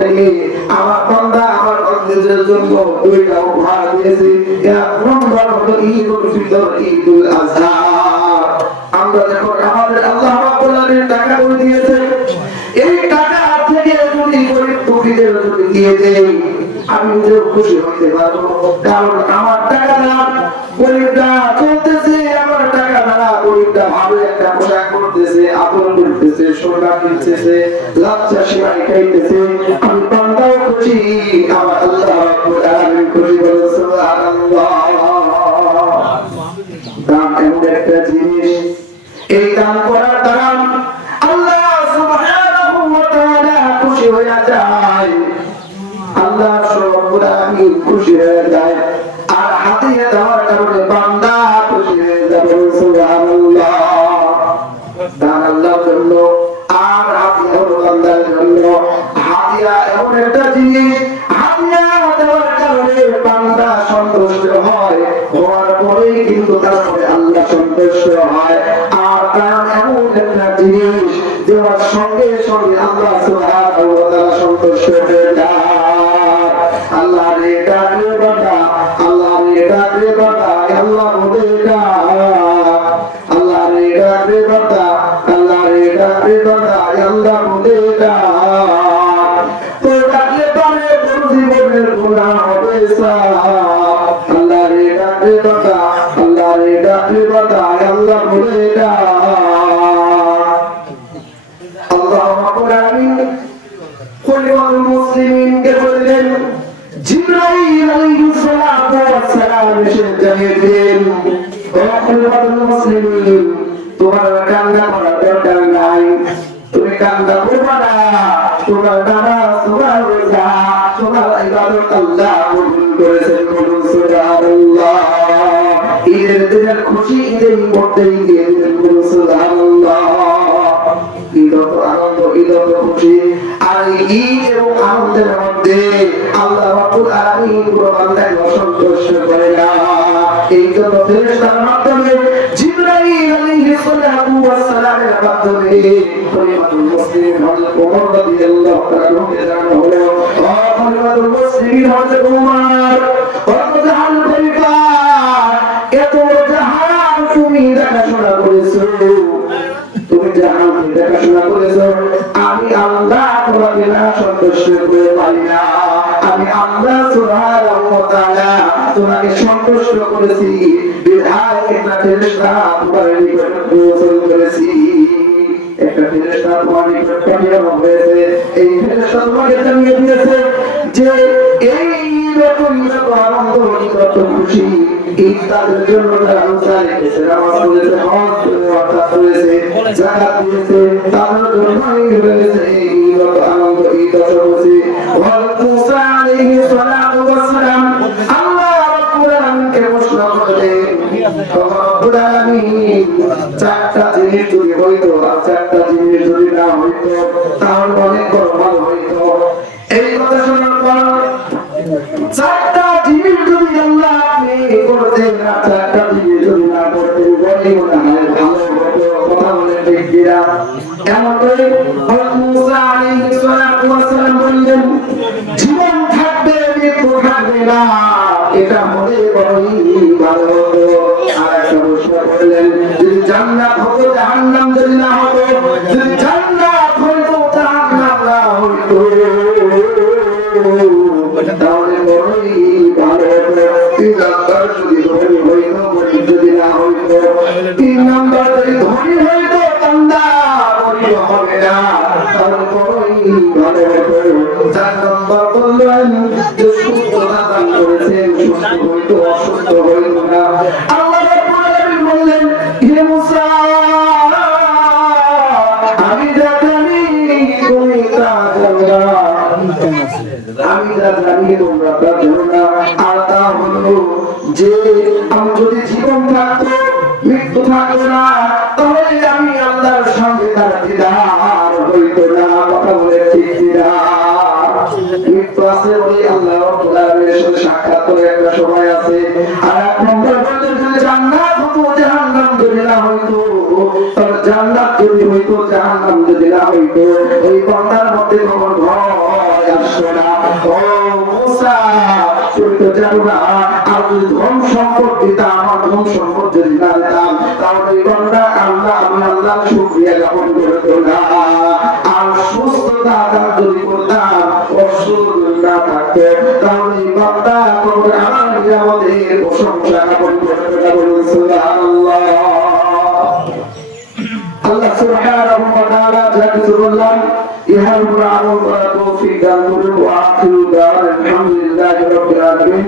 আমার বান্দা আমার বান্দাদের জন্য দুইটা উপহার দিয়েছে। এক নম্বর হলো ঈদুল ফিতর, ঈদুল আযহা। আমরা দেখো আমাদের আল্লাহ রাব্বুল আলামিন টাকা করে দিয়েছে, এই টাকা থেকে যদি গরিব দুঃখীদের যদি দিয়ে দেই আমি নিজেও খুশি হতে পারবো। কারণ আমার টাকা দ্বারা গরিবরা চলতেছে, আমার টাকা দ্বারা গরিবরা ভালো একটা পোশাক পরতেছে, আপন করতেছে, সোনা কিনতেছে, লাচ্ছা সেমাই খাইতেছে। আমি বান্দাও খুশি, আমার আল্লাহ রাব্বুল আলামিন খুশি। বলে সুবহানাল্লাহ। দান এমন একটা জিনিস, এই দান করার দ্বারা আল্লাহ সুবহানাহু ওয়া তাআলা খুশি হয়ে যায়, আল্লাহ রাব্বুল আলামিন খুশি হয়ে যায়। আর হাদিয়া দেওয়ার কারণে বান্দা খুশি হয়ে যাবে। সুবহানাল্লাহ। দান আল্লাহর জন্য আর হাদিয়া হলো আল্লাহর জন্য। হাদিয়া এমন একটা জিনিস, হাদিয়া দেওয়ার কারণে বান্দা সন্তুষ্ট হয়, হওয়ার পরেই কিন্তু তারপরে আল্লাহ সন্তুষ্ট হয়। আর দান এমন একটা জিনিস দেওয়ার সঙ্গে সঙ্গে আল্লাহ সুবহানাহু ওয়া তাআলা সন্তুষ্ট হয়ে যায়। আল্লাহ রে ডাকলে বান্দা, আল্লাহ রে ডাকলে বান্দা, আল্লাহ বলে ডাক। আল্লাহ রে ডাকলে বান্দা, আল্লাহ রে ডাকলে বান্দা, আল্লাহ বলে ডাক। তো ডাকলে পারে তোর জীবনের গুনাহ হবে সাফ। আল্লাহ রে ডাকলে বান্দা, আল্লাহ রে ডাকলে বান্দা, আল্লাহ বলে ডাক। আল্লাহ রাব্বুল আলামিন খলিফাতুল মুসলিমিনকে বললেন, জিবরাইল আলাইহিস সালাতু ওয়াস সালাম এসে জানিয়ে দিলেন, ও খলিফাতুল মুসলিমিন, তোমার কান্না করার দরকার নাই, তুমি কান্না করবে না। তোমার নামাজ, তোমার রোজা, তোমার ইবাদত আল্লাহ কবুল করেছেন। বলুন সুবহানাল্লাহ। ঈদের দিনের খুশি ঈদের মধ্যেই দিয়ে দিলেন। বলুন সুবহানাল্লাহ। ঈদত আনন্দ, ঈদত খুশি। আর ঈদ এবং আনন্দের মধ্যে আল্লাহ রাব্বুল আলামিন পুরো বান্দাকে সন্তুষ্ট করে না। এই জন্য ফেরেশতার মাধ্যমে জিবরাইল আলাইহিস সালাতু ওয়াস সালামের মাধ্যমে খলিফাতুল মুসলিমিন হযরত ওমর রাদিয়াল্লাহু তাআলা কে জানানো হলো, ও খলিফাতুল মুসলিমিন হযরত ওমর, ও জাহান খলিফা, এত জাহান তুমি দেখাশোনা করেছো, তুমি জাহানকে দেখাশোনা করেছো, আমি আল্লাহ তোমাকে না সন্তুষ্ট করে পারি না। আমি আল্লাহ সুবহানাহু ওয়া তাআলা তোমাকে সন্তুষ্ট করেছি, বিধায় একটা ফেরেশতা তোমার নিকট গোসল করেছি। একটা ফেরেশতা তোমার নিকট পাঠানো হয়েছে। এই ফেরেশতা তোমাকে জানিয়ে দিয়েছে যে এই রকম আনন্দ, কত খুশি ঈদ তাদের জন্য, যারা রোজা রেখেছে, নামাজ পড়েছে, হজ করেছে, যাকাত দিয়েছে, তাদের জন্যই রয়েছে এই আনন্দ, ঈদ খুশি। হযরত মুসা আলাইহিস সালাতু ওয়াস সালাম আল্লাহ রাব্বুল আলামিনকে প্রশ্ন করলেন, রব্বুল আলামিন, চারটা জিনিস যদি হইতো আর চারটা জিনিস যদি না হইতো তাহলে অনেক বড় ভালো হইতো। এই কথা শোনার পর চারটা জিনিস যদি আল্লাহ আপনি করতেন আর চারটা জিনিস যদি না করতেন বলে মনে হয় ভালো হতো। কথা বলে ঠিক কিনা? এমন করে হযরত মুসা আলাইহিস সালাতু ওয়াস সালাম বললেন, জীবন থাকবে মৃত্যু থাকবে না, এটা হলে বড়ই ভালো হতো। আর একটা প্রশ্ন করলেন, যদি জান্নাত হতো জাহান্নাম যদি না হতো, যদি জান্নাত হতো জাহান্নাম না হতো তাহলে বড়ই ভালো হতো। তিন নাম্বার যদি ধনী হইতো, গরিব যদি না হইতো। তিন নাম্বার যদি ধনী হইতো বান্দা গরিব হবে না, তাহলে বড়ই ভালো হতো। চার নাম্বার বললেন যে সুস্থতা দান করেছেন, সুস্থ হইতো, অসুস্থ হইতো না। আল্লাহ রাব্বুল আলামিন বললেন, হে মুসা, আমি যা জানি তুমি তা জানো না, আমি যা জানি তোমরা তা জানো না। আর তা হলো যে আমি যদি জীবন থাকতো মৃত্যু থাকতো না, তাহলে আমি আল্লাহর সঙ্গে তার দিদার হইতো না। কথা বলে ঠিক কিনা? মৃত্যু আছে বলে আল্লাহ রাব্বুল আলামিনের সাথে সাক্ষাৎ করে একটা সময় আছে। আর এক নম্বর বললেন, যদি জান্নাত হতো জাহান্নাম যদি না হইতো, তবে জান্নাত যদি হইতো জাহান্নাম যদি না হইতো, ওই বান্দার মধ্যে কোনো ভয় আর শোনা ও মুসা তুমি তো জানো না আর যদি ধন সম্পদ দিতাম আমার ধন সম্পদ যদি না দিতাম তাহলে এই বান্দা আল্লাহ আমি আল্লাহ শুকরিয়া জ্ঞাপন করতো না আর সুস্থতা দান যদি করতাম অসুখ না থাকতো তাহলে এই বান্দা তোমার আমার আমাদের প্রশংসা জ্ঞাপন করতো না বলুন সুবহানাল্লাহ আল্লাহ সুবহানাহু ওয়া তাআলা যা কিছু বললেন ইহার উপর আমল করার তৌফিক দান করুন ওয়া আখিরু দাওয়ানা আলহামদুলিল্লাহি রাব্বিল আলামিন।